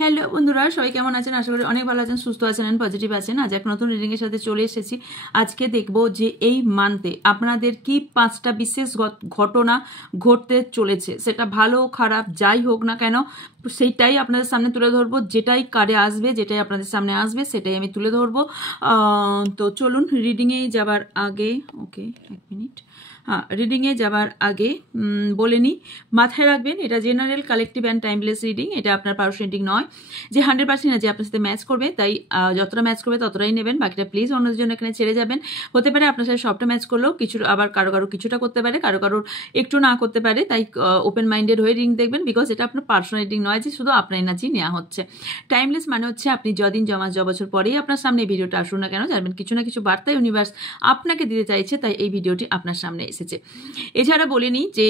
Hello বন্ধুরা, সবাই কেমন আছেন? আশা করি অনেক ভালো আছেন, সুস্থ আছেন এন্ড পজিটিভ আছেন। আজ এক নতুন রিডিংয়ের সাথে চলে এসেছি। আজকে দেখব যে এই মান্থে আপনাদের কি 5টা বিশেষ ঘটনা ঘটতে চলেছে, সেটা ভালো খারাপ যাই হোক না কেন সেইটাই আপনাদের সামনে তুলে ধরবো। যেটাই কারে আসবে, যেটাই আপনাদের সামনে আসবে সেটাই আমি তুলে ধরবো। তো চলুন রিডিংয়ে যাবার আগে, ওকে এক মিনিট, হ্যাঁ, রিডিংয়ে যাবার আগে বলে নিই, মাথায় রাখবেন এটা general collective and timeless reading. এটা আপনার পারসোনাল রিডিং নয় যে 100% আছে আপনার সাথে ম্যাচ করবে, তাই যতটা ম্যাচ করবে ততটাই নেবেন, বাকিটা প্লিজ অন্যদের জন্য এখানে ছেড়ে যাবেন। হতে পারে আপনার সাথে সবটা ম্যাচ করলেও কিছু, আবার কারো কারো কিছুটা করতে পারে, কারো কারোর একটু না করতে পারে, তাই ওপেন মাইন্ডেড হয়ে রিডিং দেখবেন, বিকজ এটা আপনার পার্সোনাল রিডিং নয় যে শুধু আপনার এনার্জি নেওয়া হচ্ছে। টাইমলেস মানে হচ্ছে আপনি যদিন জমা বছর পরেই আপনার সামনে এই ভিডিওটা আসুন না কেন, জানবেন কিছু না কিছু বার্তা ইউনিভার্স আপনাকে দিতে চাইছে, তাই এই ভিডিওটি আপনার সামনে এসেছে। এছাড়া বলে নিই যে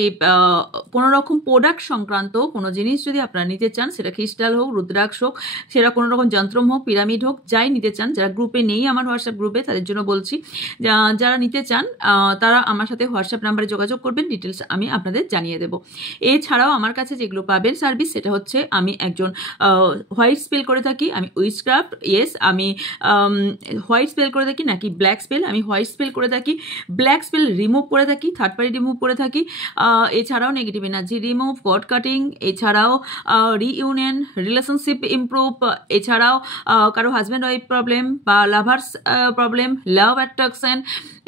কোনো রকম প্রোডাক্ট সংক্রান্ত কোনো জিনিস যদি আপনারা নিতে চান, সেটা ক্রিস্টাল হোক, রুদ্রাক্ষ হোক, সেটা কোনো রকম যন্ত্রম হোক, পিরামিড হোক, যাই নিতে চান, যারা গ্রুপে নেই আমার হোয়াটসঅ্যাপ গ্রুপে তাদের জন্য বলছি, যারা নিতে চান তারা আমার সাথে হোয়াটসঅ্যাপ নাম্বারে যোগাযোগ করবেন, ডিটেলস আমি আপনাদের জানিয়ে দেবো। এছাড়াও আমার কাছে যেগুলো পাবেন সার্ভিস, সেটা হচ্ছে আমি একজন হোয়াইট স্পেল করে থাকি, আমি উইচক্রাফট, ইয়েস আমি হোয়াইট স্পেল করে থাকি, নাকি ব্ল্যাক স্পেল, আমি হোয়াইট স্পেল করে থাকি, ব্ল্যাক স্পেল রিমুভ করে থাকি, থার্ড পার্টি রিমুভ করে থাকি, এছাড়াও negative energy remove, god cutting, এছাড়াও রিইউনিয়ন, রিলেশনশিপ ইমপ্রুভ, এছাড়াও কারো হাজব্যান্ড ওয়াইফ প্রবলেম বা লাভার্স প্রবলেম, লাভ অ্যাট্রাকশন,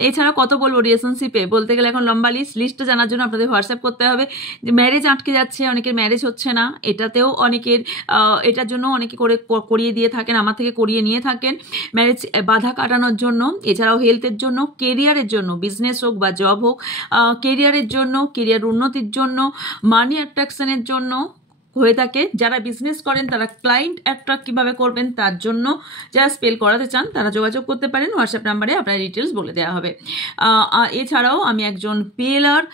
এছাড়া কত বলবো, রিলেশনশিপে বলতে গেলে এখন লম্বা লিস্টটা জানার জন্য আপনাদের হোয়াটসঅ্যাপ করতে হবে। যে ম্যারেজ আটকে যাচ্ছে, অনেকের ম্যারেজ হচ্ছে না, এটাতেও অনেকের এটার জন্য অনেকে করিয়ে দিয়ে থাকেন, আমার থেকে করিয়ে নিয়ে থাকেন ম্যারেজ বাধা কাটানোর জন্য। এছাড়াও হেলথের জন্য, কেরিয়ারের জন্য, বিজনেস হোক বা জব হোক, কেরিয়ারের জন্য, কেরিয়ার উন্নতির জন্য, মানি অ্যাট্রাকশনের জন্য হয়ে থাকে। যারা বিজনেস করেন তারা ক্লায়েন্ট অ্যাট্রাক্ট কীভাবে করবেন তার জন্য, যারা স্পেল করাতে চান তারা যোগাযোগ করতে পারেন, হোয়াটসঅ্যাপ নাম্বারে আপনার ডিটেলস বলে দেওয়া হবে। এছাড়াও আমি একজন পিএলআর,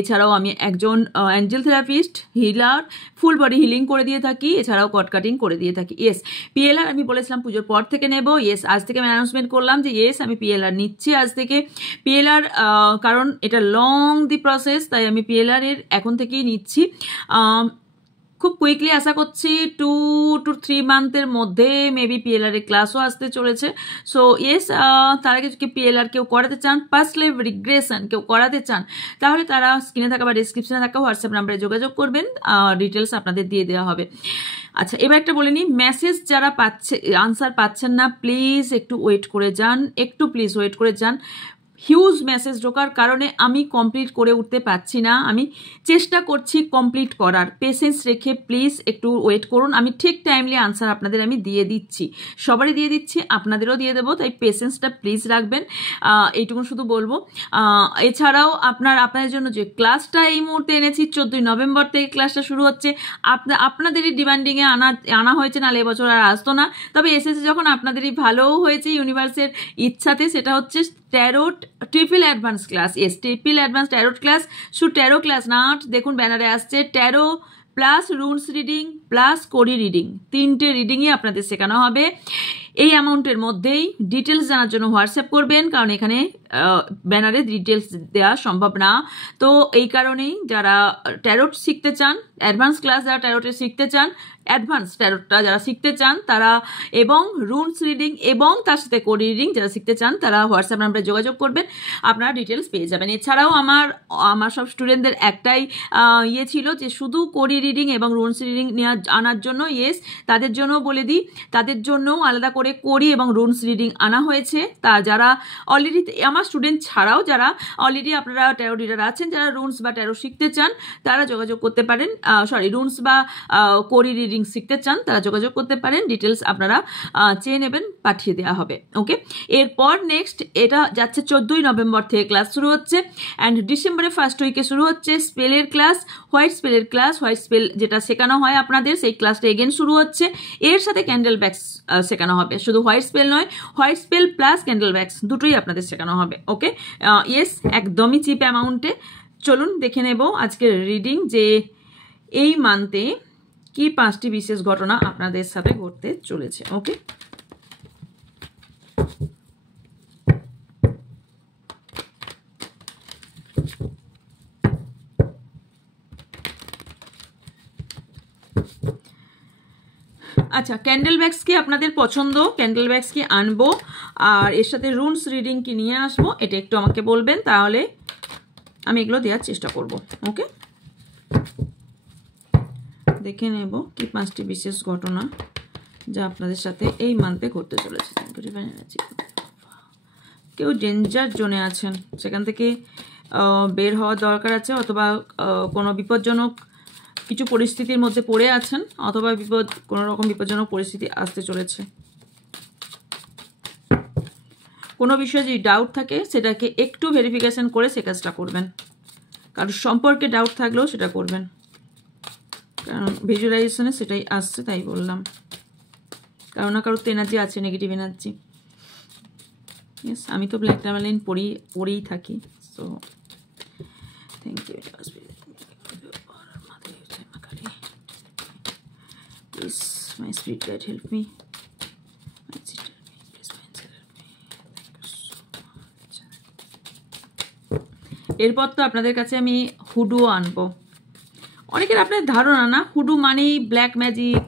এছাড়াও আমি একজন angel therapist, healer, full body healing করে দিয়ে থাকি, এছাড়াও কট কাটিং করে দিয়ে থাকি। ইয়েস, পিএলআর আমি বলেছিলাম পুজোর পর থেকে নেব, ইয়েস আজ থেকে আমি অ্যানাউন্সমেন্ট করলাম যে ইয়েস আমি পিএলআর নিচ্ছি আজ থেকে। পিএলআর কারণ এটা লং দি প্রসেস, তাই আমি পিএলআর এর এখন থেকেই নিচ্ছি। খুব কুইকলি আশা করছি 2 to 3 মান্থের মধ্যে মেবি পিএলআর এর ক্লাসও আসতে চলেছে। সো ইয়েস, তার আগে যদি পিএলআর কেউ করাতে চান, পাস্ট লাইফ রিগ্রেশন কেউ করাতে চান, তাহলে তারা স্ক্রিনে থাকা বা ডিসক্রিপশনে থাকা হোয়াটসঅ্যাপ নাম্বারে যোগাযোগ করবেন, ডিটেলস আপনাদের দিয়ে দেওয়া হবে। আচ্ছা, এবার একটা বলে নিই, মেসেজ যারা পাচ্ছে, আনসার পাচ্ছেন না, প্লিজ একটু ওয়েট করে যান, প্লিজ ওয়েট করে যান। হিউজ মেসেজ ঢোকার কারণে আমি কমপ্লিট করে উঠতে পারছি না, আমি চেষ্টা করছি কমপ্লিট করার, পেশেন্স রেখে প্লিজ একটু ওয়েট করুন। আমি ঠিক টাইমলি আনসার আপনাদের আমি দিয়ে দিচ্ছি, সবারই দিয়ে দিচ্ছি, আপনাদেরও দিয়ে দেবো, তাই পেশেন্সটা প্লিজ রাখবেন, এইটুকু শুধু বলবো। এছাড়াও আপনাদের জন্য যে ক্লাসটা এই মুহূর্তে এনেছি, 14ই নভেম্বর থেকে ক্লাসটা শুরু হচ্ছে। আপনাদেরই ডিমান্ডিংয়ে আনা হয়েছে, নাহলে এবছর আর আসতো না, তবে এসেছে যখন আপনাদেরই ভালোও হয়েছে ইউনিভার্সের ইচ্ছাতে। সেটা হচ্ছে tarot triple advance class, yes triple advance tarot class, শুধু ট্যারো ক্লাস না, দেখুন ব্যানারে আসছে tarot plus runes reading plus cowrie reading, 3টে রিডিংই আপনাদের শেখানো হবে এই অ্যামাউন্টের মধ্যেই। ডিটেলস জানার জন্য হোয়াটসঅ্যাপ করবেন, কারণ এখানে ব্যানারে ডিটেলস দেওয়া সম্ভব না। তো এই কারণেই যারা ট্যারোট শিখতে চান, অ্যাডভান্স ক্লাস যারা ট্যারোটে শিখতে চান, অ্যাডভান্স ট্যারোটটা যারা শিখতে চান তারা, এবং রুনস রিডিং এবং তার সাথে কোডি রিডিং যারা শিখতে চান, তারা হোয়াটসঅ্যাপ নাম্বারে যোগাযোগ করবেন, আপনারা ডিটেলস পেয়ে যাবেন। এছাড়াও আমার সব স্টুডেন্টদের একটাই ইয়ে ছিল যে শুধু কোডি রিডিং এবং রুনস রিডিং আনার জন্য, ইয়েস তাদের জন্য বলে দিই, তাদের জন্যও আলাদা করে কোডি এবং রুনস রিডিং আনা হয়েছে। তা যারা অলরেডি, আমার স্টুডেন্ট ছাড়াও যারা অলরেডি আপনারা ট্যারো রিডার আছেন, যারা রুনস বা ট্যারো শিখতে চান তারা যোগাযোগ করতে পারেন, রুনস বা কোডি রিডিং শিখতে চান তারা যোগাযোগ করতে পারেন, ডিটেলস আপনারা চেয়ে নেবেন, পাঠিয়ে দেওয়া হবে। ওকে, এরপর নেক্সট এটা যাচ্ছে 14ই নভেম্বর থেকে ক্লাস শুরু হচ্ছে, অ্যান্ড ডিসেম্বরের ফার্স্ট উইকে শুরু হচ্ছে স্পেলের ক্লাস, হোয়াইট স্পেলের ক্লাস, হোয়াইট স্পেল যেটা শেখানো হয় আপনাদের, সেই ক্লাসটা এগেন শুরু হচ্ছে। এর সাথে ক্যান্ডেল ব্যাক্স শেখানো হবে, শুধু হোয়াইট স্পেল নয়, হোয়াইট স্পেল প্লাস ক্যান্ডেল ব্যাক্স দুটোই আপনাদের শেখানো হবে। ওকে, ইয়েস একদমই চিপ অ্যামাউন্টে। চলুন দেখে নেব আজকের রিডিং, যে এই মান্থে কি 5টি বিশেষ ঘটনা আপনাদের সাথে ঘটতে চলেছে। ওকে, আচ্ছা, ক্যান্ডেল ব্যাগস কি আপনাদের পছন্দ? ক্যান্ডেল ব্যাগস কি আনবো আর এর সাথে রুনস রিডিং কি নিয়ে আসবো, এটা একটু আমাকে বলবেন, তাহলে আমি এগুলো দেওয়ার চেষ্টা করব। ওকে, দেখে নেব কি 5টি বিশেষ ঘটনা যা আপনাদের সাথে এই মান্থে ঘটতে চলেছে। কেউ ডেঞ্জার জোনে আছেন, সেখান থেকে বের হওয়ার দরকার আছে, অথবা কোনো বিপজ্জনক কিছু পরিস্থিতির মধ্যে পড়ে আছেন, অথবা কোনো রকম বিপজ্জনক পরিস্থিতি আসতে চলেছে। কোনো বিষয়ে যদি ডাউট থাকে সেটাকে একটু ভেরিফিকেশন করে সে কাজটা করবেন। কারণ সম্পর্কে ডাউট থাকলেও সেটা করবেন, কারণ ভিজুয়ালাইজেশনে সেটাই আসছে, তাই বললাম। কারণ না কারোর তো এনার্জি আছে, নেগেটিভ এনার্জি। ইয়েস, আমি তো ব্ল্যাক টার্মালিন পড়েই থাকি। So thank you. Please my spirit guide help me. এরপর তো আপনাদের কাছে আমি হুডুও আনবো। অনেকের আপনাদের ধারণা না, হুডু মানেই ব্ল্যাক ম্যাজিক।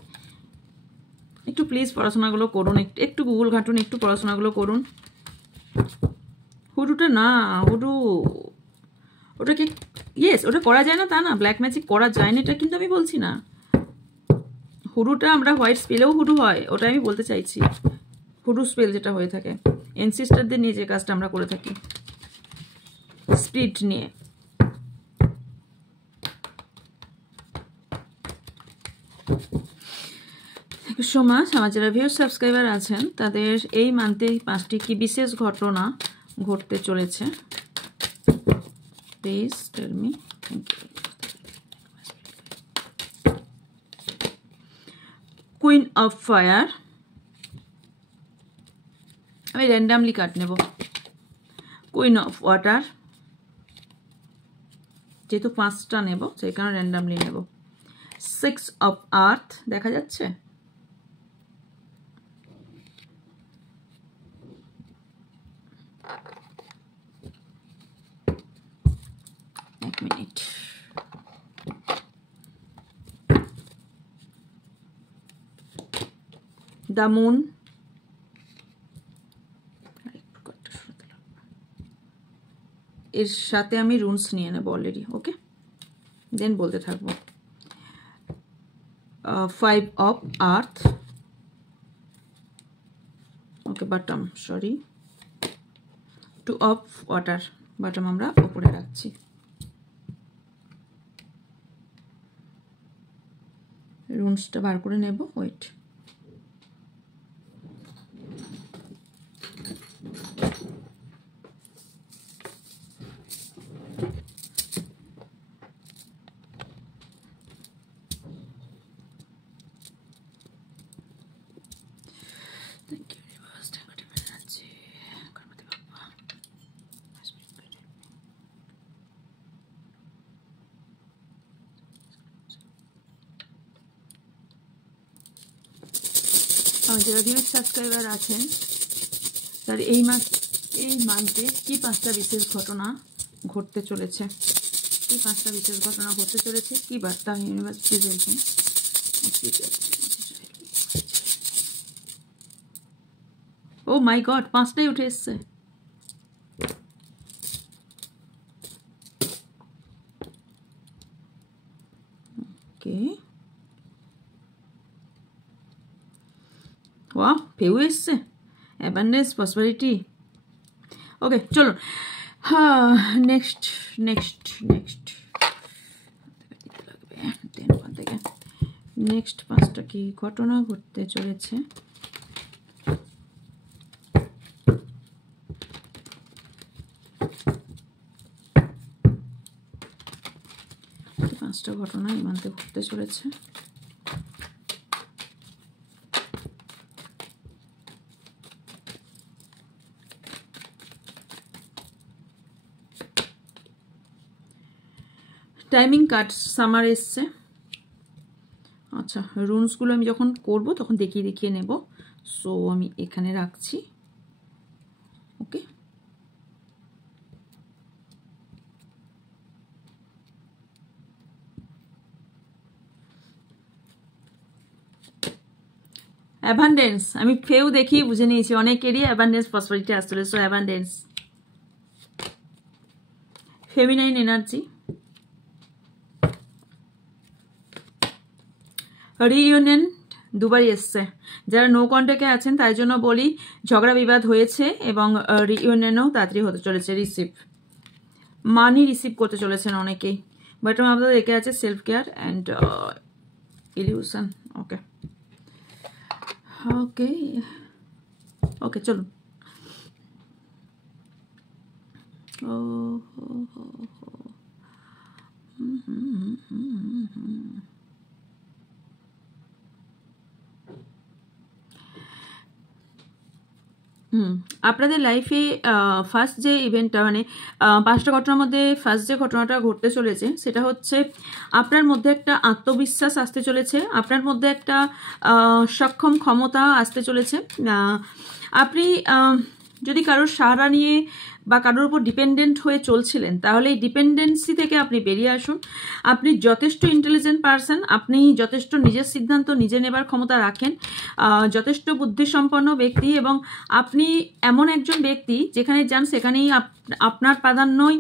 একটু প্লিজ পড়াশোনাগুলো করুন, একটু গুগল ঘাঁটুন, একটু পড়াশোনাগুলো করুন। হুডুটা না, হুডু ওটাকে ইয়েস ওটা করা যায় না তা না, ব্ল্যাক ম্যাজিক করা যায় না এটা কিন্তু আমি বলছি না। হুডুটা আমরা হোয়াইট স্পেলেও হুডু হয়, ওটা আমি বলতে চাইছি। হুডু স্পেল যেটা হয়ে থাকে এনসিস্টারদের নিয়ে যে কাজটা আমরা করে থাকি স্পিরিট নিয়ে। Thank you so much. আমার যারা ভিউয়ার সাবস্ক্রাইবার আছেন তাদের এই মান্থে 5টি কি বিশেষ ঘটনা ঘটতে চলেছে, please tell me. Thank you. Queen of fire, আমি র্যান্ডামলি কাট নেব। কুইন অফ ওয়াটার, যেহেতু 5টা নেব সেই কারণে র্যান্ডামলি নেব। 6 অফ আর্থ দেখা যাচ্ছে, এক মিনিট। দ্য মুন, এর সাথে আমি রুনস নিয়ে নেব অলরেডি। ওকে, দেন বলতে থাকবো। 5 of earth, okay bottom, sorry 2 of water, bottom আমরা উপরে রাখছি। রুনসটা বার করে নেব, ওয়েট। যারা ভিউয়ার সাবস্ক্রাইবার আছেন তার এই মান্থে কি 5টা বিশেষ ঘটনা ঘটতে চলেছে, কি 5টা বিশেষ ঘটনা ঘটতে চলেছে, কি বার্তা ইউনিভার্সিটি বলছেন। ও মাই গড, 5টাই উঠে এসছে। ওকে, ওয়াও, পেউ এসছে, অ্যাবান্ডেন্স, প্রসপারিটি। ওকে চলুন, হ্যাঁ নেক্সট নেক্সট 5টা কি ঘটনা ঘটতে চলেছে। পাঁচটা ঘটনা এই মান্থে ঘটতে চলেছে। টাইমিং কাট সামার এসছে। আচ্ছা, রুনসগুলো আমি যখন করব তখন দেখিয়ে নেব, সো আমি এখানে রাখছি। ওকে, অ্যাবান্ডেন্স, আমি ফেউ দেখি বুঝে নিয়েছি অনেকেরই অ্যাবান্ডেন্স প্রসপারিটি আসলে। So abundance, feminine energy, reunion দুবারই এসছে। যারা নো কন্ট্যাক্টে আছেন তার জন্য বলি ঝগড়া বিবাদ হয়েছে এবং রিইউনিয়নও তাড়াতাড়ি হতে চলেছে। রিসিভ মানি রিসিভ করতে চলেছেন অনেকেই। বাট আমাদের দেখে আছে সেলফ কেয়ার অ্যান্ড ইলিউশন। ওকে ওকে ওকে চলুন। আপনাদের লাইফে ফার্স্ট যে ইভেন্টটা মানে 5টা ঘটনার মধ্যে ফার্স্ট যে ঘটনাটা ঘটতে চলেছে সেটা হচ্ছে আপনার মধ্যে একটা আত্মবিশ্বাস আসতে চলেছে, আপনার মধ্যে একটা সক্ষম ক্ষমতা আসতে চলেছে। আপনি যদি কারোর সাহারা নিয়ে বা কারোর উপর ডিপেন্ডেন্ট হয়ে চলছিলেন তাহলে এই ডিপেন্ডেন্সি থেকে আপনি বেরিয়ে আসুন। আপনি যথেষ্ট ইন্টেলিজেন্ট পারসন, আপনি যথেষ্ট নিজের সিদ্ধান্ত নিজে নেবার ক্ষমতা রাখেন, যথেষ্ট বুদ্ধিসম্পন্ন ব্যক্তি এবং আপনি এমন একজন ব্যক্তি যেখানে যান সেখানেই আপনার প্রাধান্যই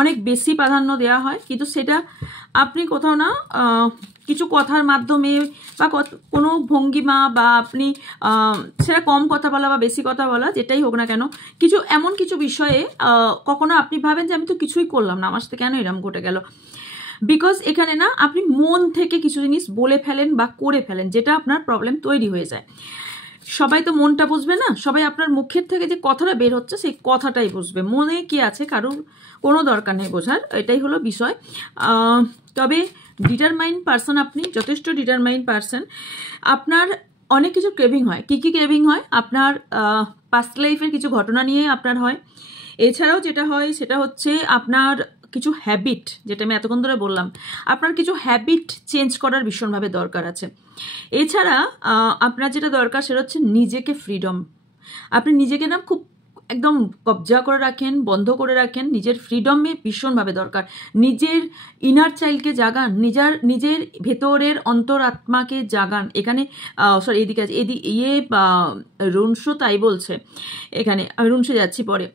অনেক বেশি প্রাধান্য দেওয়া হয়, কিন্তু সেটা আপনি কোথাও না কিছু কথার মাধ্যমে বা কোনো ভঙ্গিমা বা আপনি সেটা কম কথা বলা বা বেশি কথা বলা যেটাই হোক না কেন কিছু এমন কিছু বিষয়ে কখনো আপনি ভাবেন যে আমি তো কিছুই করলাম না, আমার সাথে কেন এরকম ঘটে গেল। বিকজ এখানে না আপনি মন থেকে কিছু জিনিস বলে ফেলেন বা করে ফেলেন যেটা আপনার প্রবলেম তৈরি হয়ে যায়। সবাই তো মনটা বুঝবে না, সবাই আপনার মুখের থেকে যে কথাটা বের হচ্ছে সেই কথাটাই বুঝবে, মনে কি আছে কারোর কোনো দরকার নেই বোঝার, এটাই হলো বিষয়। তবে ডিটারমাইন্ড পারসন, আপনি যথেষ্ট ডিটারমাইন্ড পারসন। আপনার অনেক কিছু ক্রেভিং হয়। কি কি ক্রেভিং হয়? আপনার পাস্ট লাইফের কিছু ঘটনা নিয়ে আপনার হয়। এছাড়াও যেটা হয় সেটা হচ্ছে আপনার কিছু হ্যাবিট, যেটা আমি এতক্ষণ ধরে বললাম, আপনার কিছু হ্যাবিট চেঞ্জ করার ভীষণভাবে দরকার আছে। এছাড়া আপনার যেটা দরকার সেটা হচ্ছে নিজেকে ফ্রিডম। আপনি নিজেকে না খুব একদম কবজা করে রাখেন, বন্ধ করে রাখেন, নিজের ফ্রিডমে ভীষণভাবে দরকার। নিজের ইনার চাইল্ডকে জাগান, নিজের ভেতরের অন্তরাত্মাকে জাগান। এখানে সরি এদিকে আছে রুনসু তাই বলছে, এখানে আমি রুনসে যাচ্ছি পরে।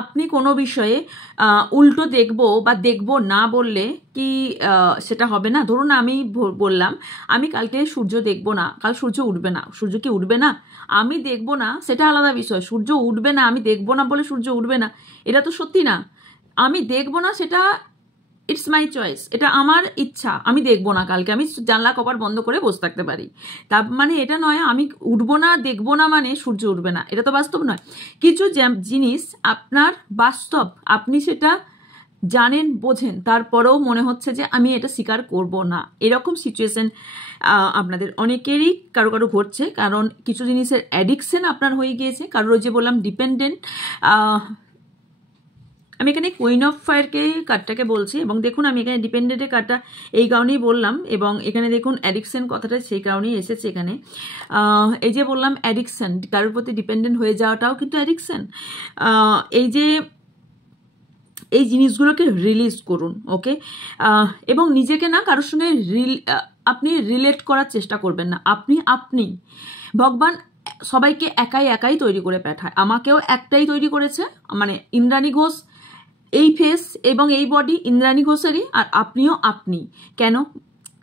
আপনি কোনো বিষয়ে উল্টো দেখবো বা দেখবো না বললে কি সেটা হবে না? ধরুন আমি বললাম আমি কালকে সূর্য দেখবো না, কাল সূর্য উঠবে না, সূর্য কি উঠবে না? আমি দেখবো না সেটা আলাদা বিষয়, সূর্য উঠবে না আমি দেখবো না বলে সূর্য উঠবে না এটা তো সত্যি না। আমি দেখবো না সেটা ইটস মাই চয়েস, এটা আমার ইচ্ছা, আমি দেখবো না কালকে, আমি জানলা কপাট বন্ধ করে বসে থাকতে পারি। তার মানে এটা নয় আমি উঠবো না দেখবো না মানে সূর্য উঠবে না, এটা তো বাস্তব নয়। কিছু জিনিস আপনার বাস্তব, আপনি সেটা জানেন বোঝেন, তারপরেও মনে হচ্ছে যে আমি এটা স্বীকার করব না, এরকম সিচুয়েশন আপনাদের অনেকেরই কারো কারো ঘটছে। কারণ কিছু জিনিসের অ্যাডিকশন আপনার হয়ে গিয়েছে, কারোর যে বললাম ডিপেন্ডেন্ট। আমি এখানে কুইন অফ ফায়ারকে কার্ডটাকে বলছি এবং দেখুন আমি এখানে ডিপেন্ডেন্টের কার্ডটা এই কারণেই বললাম এবং এখানে দেখুন অ্যাডিকশন কথাটা সেই কারণেই এসেছে এখানে। এই যে বললাম অ্যাডিকশন, কারোর প্রতি ডিপেন্ডেন্ট হয়ে যাওয়াটাও কিন্তু অ্যাডিকশন। এই যে এই জিনিসগুলোকে রিলিজ করুন, ওকে? এবং নিজেকে না কারোর সঙ্গে আপনি রিলেট করার চেষ্টা করবেন না। আপনি ভগবান সবাইকে একাই তৈরি করে পাঠায়, আমাকেও একটাই তৈরি করেছে, মানে ইন্দ্রাণী ঘোষ এই ফেস এবং এই বডি ইন্দ্রাণী ঘোষেরই, আর আপনিও আপনি। কেন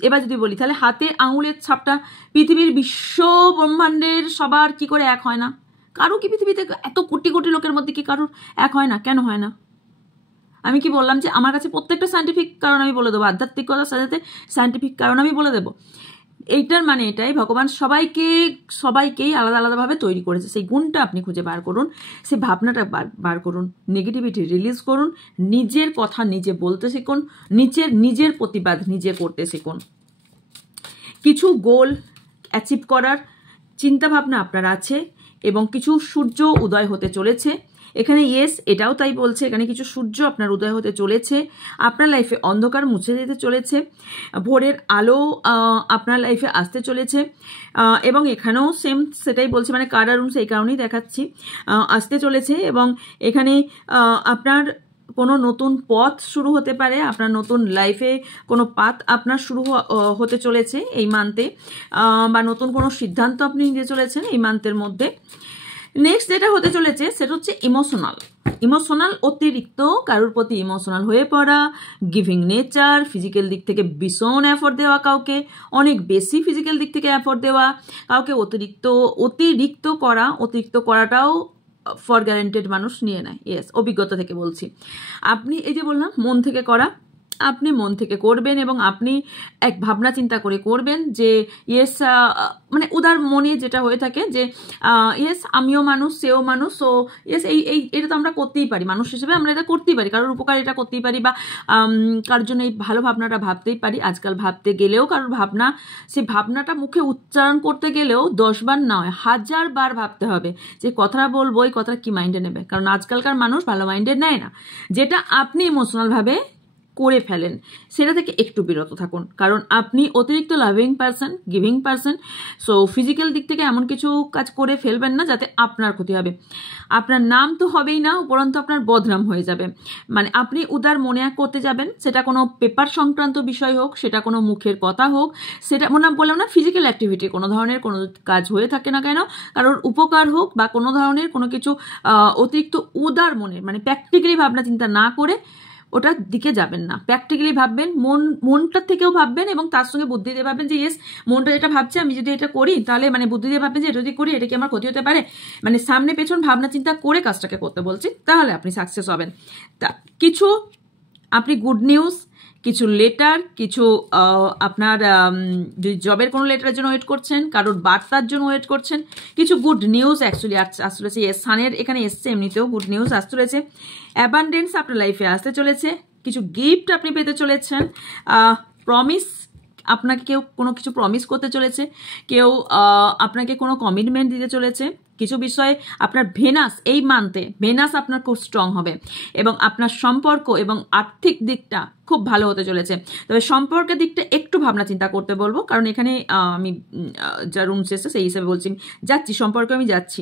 এবার যদি বলি তাহলে হাতে আঙুলের ছাপটা পৃথিবীর বিশ্ব ব্রহ্মাণ্ডের সবার কি করে এক হয় না? কারো কি পৃথিবীতে এত কোটি কোটি লোকের মধ্যে কি কারোর এক হয় না? কেন হয় না? আমি কি বললাম যে আমার কাছে প্রত্যেকটা সায়েন্টিফিক কারণ আমি বলে দেবো, আধ্যাত্মিকতার সাথে সায়েন্টিফিক কারণ আমি বলে দেবো। এইটার মানে এটাই ভগবান সবাইকেই আলাদা আলাদাভাবে তৈরি করেছে। সেই গুণটা আপনি খুঁজে বার করুন, সেই ভাবনাটা বার করুন, নেগেটিভিটি রিলিজ করুন, নিজের কথা নিজে বলতে শিখুন, নিজের প্রতিবাদ নিজে করতে শিখুন। কিছু গোল অ্যাচিভ করার চিন্তাভাবনা আপনার আছে এবং কিছু সূর্য উদয় হতে চলেছে এখানে। ইয়েস, এটাও তাই বলছে, এখানে কিছু সূর্য আপনার উদয় হতে চলেছে, আপনার লাইফে অন্ধকার মুছে যেতে চলেছে, ভোরের আলো আপনার লাইফে আসতে চলেছে এবং এখানেও সেম সেটাই বলছে, মানে কার্ড রুম সেই কারণেই দেখাচ্ছি আসতে চলেছে। এবং এখানে আপনার কোনো নতুন পথ শুরু হতে পারে, আপনার নতুন লাইফে কোনো পাথ আপনার শুরু হতে চলেছে এই মান্থে, বা নতুন কোনো সিদ্ধান্ত আপনি নিতে চলেছেন এই মান্থের মধ্যে। নেক্সট যেটা হতে চলেছে সেটা হচ্ছে ইমোশনাল, অতিরিক্ত কারোর প্রতি ইমোশনাল হয়ে পড়া, গিভিং নেচার, ফিজিক্যাল দিক থেকে ভীষণ এফোর্ট দেওয়া, কাউকে অনেক বেশি ফিজিক্যাল দিক থেকে এফোর্ট দেওয়া, কাউকে অতিরিক্ত করাটাও ফর গ্যারেন্টেড মানুষ নিয়ে নেয়। ইয়েস, অভিজ্ঞতা থেকে বলছি। আপনি এই যে বললাম মন থেকে করা, আপনি মন থেকে করবেন এবং আপনি এক ভাবনা চিন্তা করে করবেন যে ইয়েস, মানে উদার মনে যেটা হয়ে থাকে যে ইয়েস আমিও মানুষ, সেও মানুষ, সো ইয়েস এটা তো আমরা করতেই পারি, মানুষ হিসেবে আমরা এটা করতেই পারি, কারোর উপকার এটা করতেই পারি, বা কারোর জন্য এই ভালো ভাবনাটা ভাবতেই পারি। আজকাল ভাবতে গেলেও কারোর ভাবনা, সেই ভাবনাটা মুখে উচ্চারণ করতে গেলেও 10 বার নয় 1000 বার ভাবতে হবে যে কথাটা বলবো এই কথাটা কি মাইন্ডে নেবে, কারণ আজকালকার মানুষ ভালো মাইন্ডে নেয় না। যেটা আপনি ইমোশনালভাবে করে ফেলেন সেটা থেকে একটু বিরত থাকুন, কারণ আপনি অতিরিক্ত loving person, giving person. So physical দিক থেকে এমন কিছু কাজ করে ফেলবেন না যাতে আপনার ক্ষতি হবে। আপনার নাম তো হবেই না, উপরন্তু আপনার বদনাম হয়ে যাবে। মানে আপনি উদার মনে করতে যাবেন, সেটা কোনো পেপার সংক্রান্ত বিষয় হোক, সেটা কোনো মুখের কথা হোক, সেটা বললাম না ফিজিক্যাল অ্যাক্টিভিটি কোনো ধরনের কোনো কাজ হয়ে থাকে না কেন, কারোর উপকার হোক বা কোনো ধরনের কোনো কিছু অতিরিক্ত উদার মনের, মানে প্র্যাকটিক্যালি ভাবনা চিন্তা না করে ওটার দিকে যাবেন না। প্র্যাকটিক্যালি ভাববেন, মনটার থেকেও ভাববেন এবং তার সঙ্গে বুদ্ধি দিয়ে ভাববেন যে ইয়েস মনটা যেটা ভাবছে আমি যদি এটা করি তাহলে, মানে বুদ্ধি দিয়ে ভাববেন যে এটা যদি করি এটা কি আমার ক্ষতি হতে পারে, মানে সামনে পেছন ভাবনা চিন্তা করে কাজটাকে করতে বলছি, তাহলে আপনি সাকসেস হবেন। তা কিছু আপনি গুড নিউজ, কিছু লেটার, কিছু আপনার যদি জবের কোনো লেটারের জন্য ওয়েট করছেন, কারোর বার্তার জন্য ওয়েট করছেন, কিছু গুড নিউজ অ্যাকচুয়ালি আসতে চলেছে। সানের এখানে এসছে, এমনিতেও গুড নিউজ আসতে চলেছে, অ্যাবান্ডেন্স আপনার লাইফে আসতে চলেছে, কিছু গিফট আপনি পেতে চলেছেন, প্রমিস, আপনাকে কেউ কোনো কিছু প্রমিস করতে চলেছে, কেউ আপনাকে কোনো কমিটমেন্ট দিতে চলেছে, কিছু বিষয়ে আপনার ভেনাস এই মান্থে ভেনাস আপনার খুব স্ট্রং হবে এবং আপনার সম্পর্ক এবং আর্থিক দিকটা খুব ভালো হতে চলেছে। তবে সম্পর্কের দিকটা একটু ভাবনা চিন্তা করতে বলবো, কারণ এখানে আমি যা রুম এসেছে সেই হিসেবে বলছি, যাচ্ছি সম্পর্কে আমি যাচ্ছি,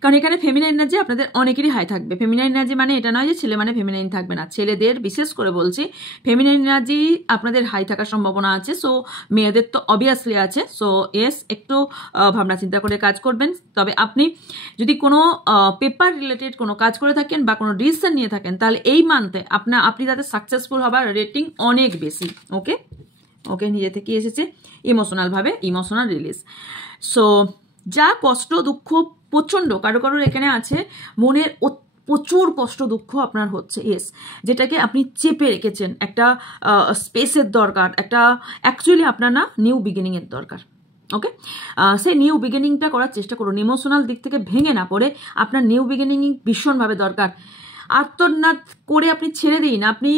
কারণ এখানে ফেমিনাইন এনার্জি আপনাদের অনেকেরই হাই থাকবে। ফেমিনাইন এনার্জি মানে এটা নয় যে ছেলে মানে ফেমিনাইন থাকবে না, ছেলেদের বিশেষ করে বলছি ফেমিনাইন এনার্জি আপনাদের হাই থাকার সম্ভাবনা আছে। সো মেয়েদের তো অবভিয়াসলি আছে। সো ইয়েস, একটু ভাবনা চিন্তা করে কাজ করবেন। তবে আপনি যদি কোনো পেপার রিলেটেড কোনো কাজ করে থাকেন বা কোনো ডিসিশন নিয়ে থাকেন, তাহলে এই মান্থে আপনি তাতে সাকসেসফুল হবার রেটিং অনেক বেশি। ওকে নিজে থেকে এসেছে ইমোশনালভাবে, ইমোশনাল রিলিজ। সো যা কষ্ট দুঃখ প্রচণ্ড কারোর এখানে আছে, মনের প্রচুর কষ্ট দুঃখ আপনার হচ্ছে, ইয়েস, যেটাকে আপনি চেপে রেখেছেন, একটা স্পেসের দরকার, একটা অ্যাকচুয়ালি আপনার না নিউ বিগিনিংয়ের দরকার। ওকে, সেই নিউ বিগিনিংটা করার চেষ্টা করুন, ইমোশনাল দিক থেকে ভেঙে না পড়ে আপনার নিউ বিগিনিং ভীষণভাবে দরকার। আত্মনাদ করে আপনি ছেড়ে দিন। আপনি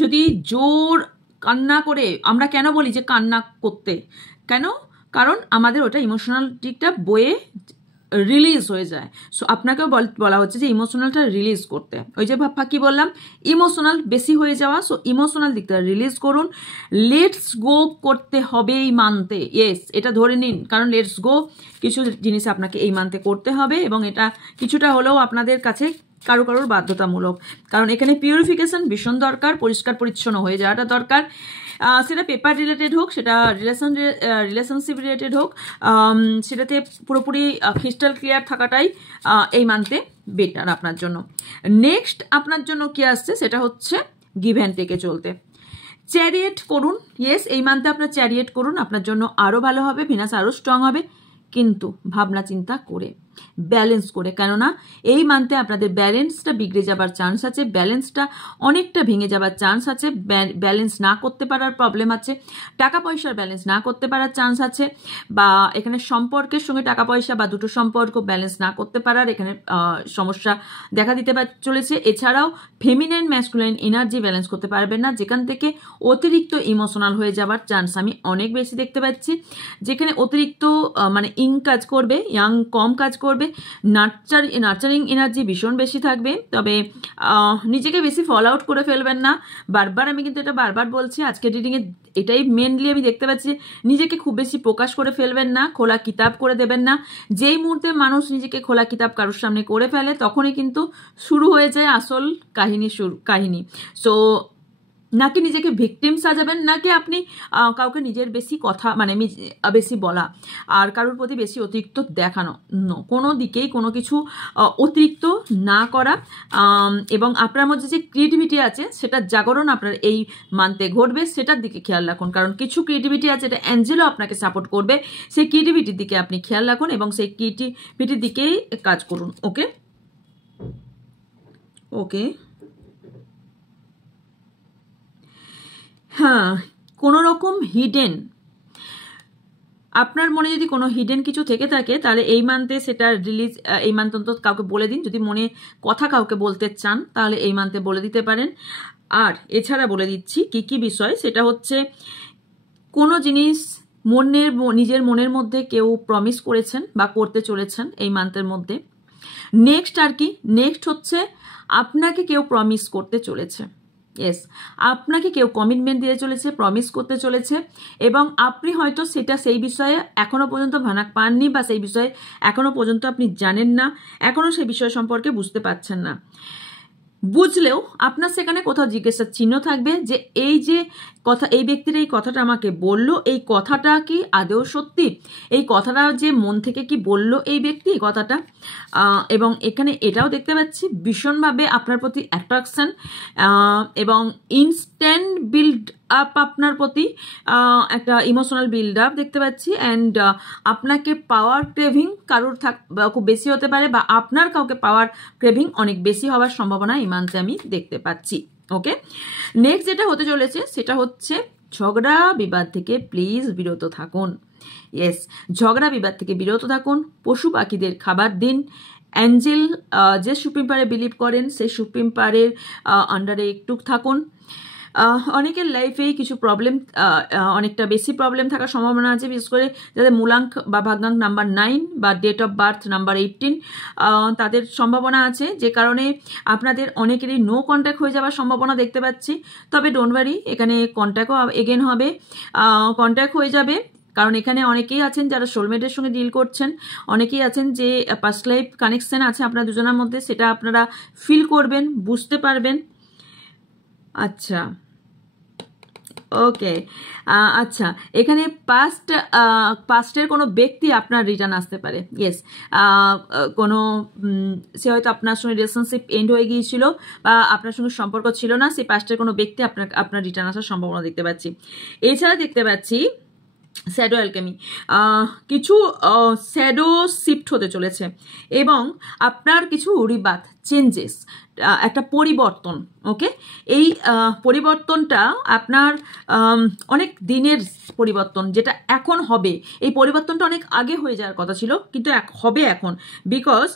যদি জোর কান্না করে, আমরা কেন বলি যে কান্না করতে, কেন, কারণ আমাদের ওটা ইমোশনাল দিকটা বয়ে রিলিজ হয়ে যায়। সো আপনাকেও বলা হচ্ছে যে ইমোশনালটা রিলিজ করতে, ওই যে কি বললাম ইমোশনাল বেশি হয়ে যাওয়া। সো ইমোশনাল দিকটা রিলিজ করুন, লেটস গো করতে হবে এই মান্থে। ইয়েস, এটা ধরে নিন, কারণ লেটস গো কিছু জিনিস আপনাকে এই মান্থে করতে হবে এবং এটা কিছুটা হলেও আপনাদের কাছে কারোর বাধ্যতামূলক, কারণ এখানে পিউরিফিকেশন ভীষণ দরকার, পরিষ্কার পরিচ্ছন্ন হয়ে যাওয়াটা দরকার। সেটা পেপার রিলেটেড হোক, সেটা রিলেশনশিপ রিলেটেড হোক, সেটাতে পুরোপুরি ক্রিস্টাল ক্লিয়ার থাকাটাই এই মান্থে বেটার আপনার জন্য। নেক্সট আপনার জন্য কি আসছে সেটা হচ্ছে গিভ অ্যান্ড টেকে চলতে। চ্যারিয়েট করুন, ইয়েস এই মান্থে আপনার চ্যারিয়েট করুন, আপনার জন্য আরও ভালো হবে, ভিনাস আরও স্ট্রং হবে, কিন্তু ভাবনা চিন্তা করে, ব্যালেন্স করে, কেননা এই মান্থে আপনাদের ব্যালেন্সটা বিগড়ে যাবার চান্স আছে, ব্যালেন্সটা অনেকটা ভেঙে যাবার চান্স আছে, ব্যালেন্স না করতে পারার প্রবলেম আছে, টাকা পয়সার ব্যালেন্স না করতে পারার চান্স আছে, বা এখানে সম্পর্কের সঙ্গে টাকা পয়সা বা দুটো সম্পর্ক ব্যালেন্স না করতে পারার এখানে সমস্যা দেখা দিতে চলেছে। এছাড়াও ফেমিনাইন ম্যাসকুলাইন এনার্জি ব্যালেন্স করতে পারবেন না, যেখান থেকে অতিরিক্ত ইমোশনাল হয়ে যাবার চান্স আমি অনেক বেশি দেখতে পাচ্ছি, যেখানে অতিরিক্ত মানে কাজ করবে, কম কাজ করবে, করবে, নার্চারিং এনার্জি ভীষণ বেশি থাকবে। তবে নিজেকে বেশি ফল আউট করে ফেলবেন না। বারবার আমি কিন্তু এটা বারবার বলছি, আজকের রিডিংয়ে এটাই মেনলি আমি দেখতে পাচ্ছি, নিজেকে খুব বেশি প্রকাশ করে ফেলবেন না, খোলা কিতাব করে দেবেন না। যেই মুহূর্তে মানুষ নিজেকে খোলা কিতাব কারোর সামনে করে ফেলে তখনই কিন্তু শুরু হয়ে যায় আসল কাহিনী। সো নাকি নিজেকে ভিকটিম সাজাবেন, নাকি আপনি কাউকে নিজের বেশি কথা মানে বেশি বলা আর কারোর প্রতি বেশি অতিরিক্ত দেখানো, কোনো দিকেই কোনো কিছু অতিরিক্ত না করা। এবং আপনার মধ্যে যে ক্রিয়েটিভিটি আছে সেটার জাগরণ আপনার এই মান্থে ঘটবে, সেটার দিকে খেয়াল রাখুন। কারণ কিছু ক্রিয়েটিভিটি আছে, এটা অ্যাঞ্জেলও আপনাকে সাপোর্ট করবে, সেই ক্রিয়েটিভিটির দিকে আপনি খেয়াল রাখুন এবং সেই ক্রিয়েটিভিটির দিকেই কাজ করুন। ওকে ওকে হ্যাঁ, কোনো রকম হিডেন, আপনার মনে যদি কোনো হিডেন কিছু থেকে থাকে তাহলে এই মান্থে সেটা রিলিজ, এই মান্থ অন্তত কাউকে বলে দিন। যদি মনে কথা কাউকে বলতে চান তাহলে এই মান্থে বলে দিতে পারেন। আর এছাড়া বলে দিচ্ছি কি কি বিষয়, সেটা হচ্ছে কোনো জিনিস নিজের মনের মধ্যে কেউ প্রমিস করেছেন বা করতে চলেছেন এই মান্থের মধ্যে। নেক্সট আর কি, নেক্সট হচ্ছে আপনাকে কেউ প্রমিস করতে চলেছে। ইয়েস, আপনাকে কেউ কমিটমেন্ট দিয়ে চলেছে, প্রমিস করতে চলেছে এবং আপনি হয়তো সেই বিষয়ে এখনো পর্যন্ত ভানাক পাননি বা সেই বিষয়ে এখনো পর্যন্ত আপনি জানেন না, এখনো সেই বিষয় সম্পর্কে বুঝতে পারছেন না। বুঝলেও আপনার সেখানে কোথাও জিজ্ঞাসার চিহ্ন থাকবে যে এই ব্যক্তির এই কথাটা আমাকে বললো, এই কথাটা কি আদৌ সত্যি, এই কথাটা যে মন থেকে কি বললো এই ব্যক্তি কথাটা। এবং এখানে এটাও দেখতে পাচ্ছি ভীষণভাবে আপনার প্রতি অ্যাট্রাকশন এবং ইনস্ট্যান্ট বিল্ড আপ আপনার প্রতি একটা ইমোশনাল বিল্ড আপ দেখতে পাচ্ছি। অ্যান্ড আপনাকে পাওয়ার ক্রেভিং কারোর খুব বেশি হতে পারে বা আপনার কাউকে পাওয়ার ক্রেভিং অনেক বেশি হওয়ার সম্ভাবনা এই মান্থে আমি দেখতে পাচ্ছি। ওকে, নেক্সট যেটা হতে চলেছে সেটা হচ্ছে ঝগড়া বিবাদ থেকে প্লিজ বিরত থাকুন। ইয়েস, ঝগড়া বিবাদ থেকে বিরত থাকুন, পশু পাখিদের খাবার দিন, অ্যাঞ্জেল যে সুপ্রিম পাওয়ারে বিলিভ করেন সেই সুপ্রিম পাওয়ারের আন্ডারে একটু থাকুন। অনেকের লাইফেই কিছু প্রবলেম, অনেকটা বেশি প্রবলেম থাকার সম্ভাবনা আছে, বিশেষ করে যাদের মূলাঙ্ক বা ভাগ্যাঙ্ক নাম্বার 9 বা ডেট অফ বার্থ নাম্বার 18, তাদের সম্ভাবনা আছে, যে কারণে আপনাদের অনেকেরই নো কন্ট্যাক্ট হয়ে যাওয়ার সম্ভাবনা দেখতে পাচ্ছি। তবে ডোন্ট ওয়ারি, এখানে কন্ট্যাক্টও এগেন হবে, কন্ট্যাক্ট হয়ে যাবে। কারণ এখানে অনেকেই আছেন যারা সোলমেটের সঙ্গে ডিল করছেন, অনেকেই আছেন যে পাস্ট লাইফ কানেকশন আছে আপনার দুজনের মধ্যে, সেটা আপনারা ফিল করবেন, বুঝতে পারবেন। আচ্ছা ওকে, আচ্ছা, এখানে পাস্টের কোনো ব্যক্তি আপনার রিটার্ন আসতে পারে। ইয়েস, কোনো সে হয়তো আপনার সঙ্গে রিলেশনশিপ এন্ড হয়ে গিয়েছিল বা আপনার সঙ্গে সম্পর্ক ছিল না, সেই পাস্টের কোনো ব্যক্তি আপনার রিটার্ন আসার সম্ভাবনা দেখতে পাচ্ছি। এছাড়া দেখতে পাচ্ছি শ্যাডো অ্যালকেমি, কিছু শ্যাডো শিফট হতে চলেছে এবং আপনার কিছু রিবাথ চেঞ্জেস, একটা পরিবর্তন। ওকে, এই পরিবর্তনটা আপনার অনেক দিনের পরিবর্তন, যেটা এখন হবে। এই পরিবর্তনটা অনেক আগে হয়ে যাওয়ার কথা ছিল, কিন্তু হবে এখন, বিকজ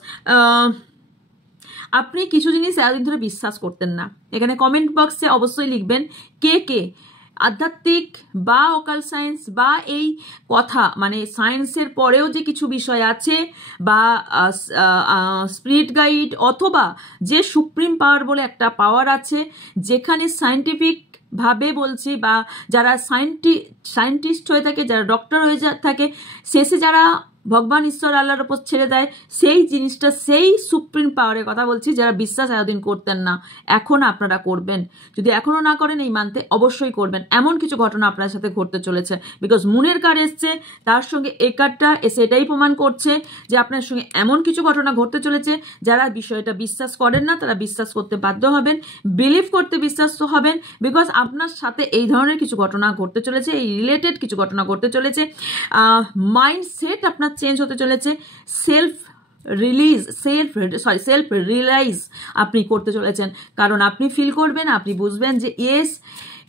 আপনি কিছু জিনিস এতদিন ধরে বিশ্বাস করতেন না। এখানে কমেন্ট বক্সে অবশ্যই লিখবেন কে আধ্যাত্মিক বা ওকাল সায়েন্স বা এই কথা, মানে সায়েন্সের পরেও যে কিছু বিষয় আছে বা স্পিরিট গাইড অথবা যে সুপ্রিম পাওয়ার বলে একটা পাওয়ার আছে, যেখানে সায়েন্টিফিক ভাবে বলছি, বা যারা সায়েন্টিস্ট হয়ে থাকে, যারা ডক্টর হয়ে থাকে, শেষে যারা ভগবান ঈশ্বর আল্লাহর উপর ছেড়ে দেয়, সেই জিনিসটা, সেই সুপ্রিম পাওয়ারের কথা বলছি, যারা বিশ্বাস এতদিন করতেন না, এখন আপনারা করবেন। যদি এখনো না করেন এই মান্থে অবশ্যই করবেন। এমন কিছু ঘটনা আপনার সাথে ঘটতে চলেছে, বিকজ মুনের কার্ড এসছে, তার সঙ্গে এই কার্ডটা এসে এটাই প্রমাণ করছে যে আপনার সঙ্গে এমন কিছু ঘটনা ঘটতে চলেছে, যারা বিষয়টা বিশ্বাস করেন না তারা বিশ্বাস করতে বাধ্য হবেন, বিলিভ করতে বিশ্বাস হবেন, বিকজ আপনার সাথে এই ধরনের কিছু ঘটনা ঘটতে চলেছে, এই রিলেটেড কিছু ঘটনা ঘটতে চলেছে। মাইন্ডসেট আপনার চেঞ্জ হতে চলেছে, সেলফ রিয়েলাইজ আপনি করতে চলেছেন, কারণ আপনি ফিল করবেন, আপনি বুঝবেন যে ইয়েস,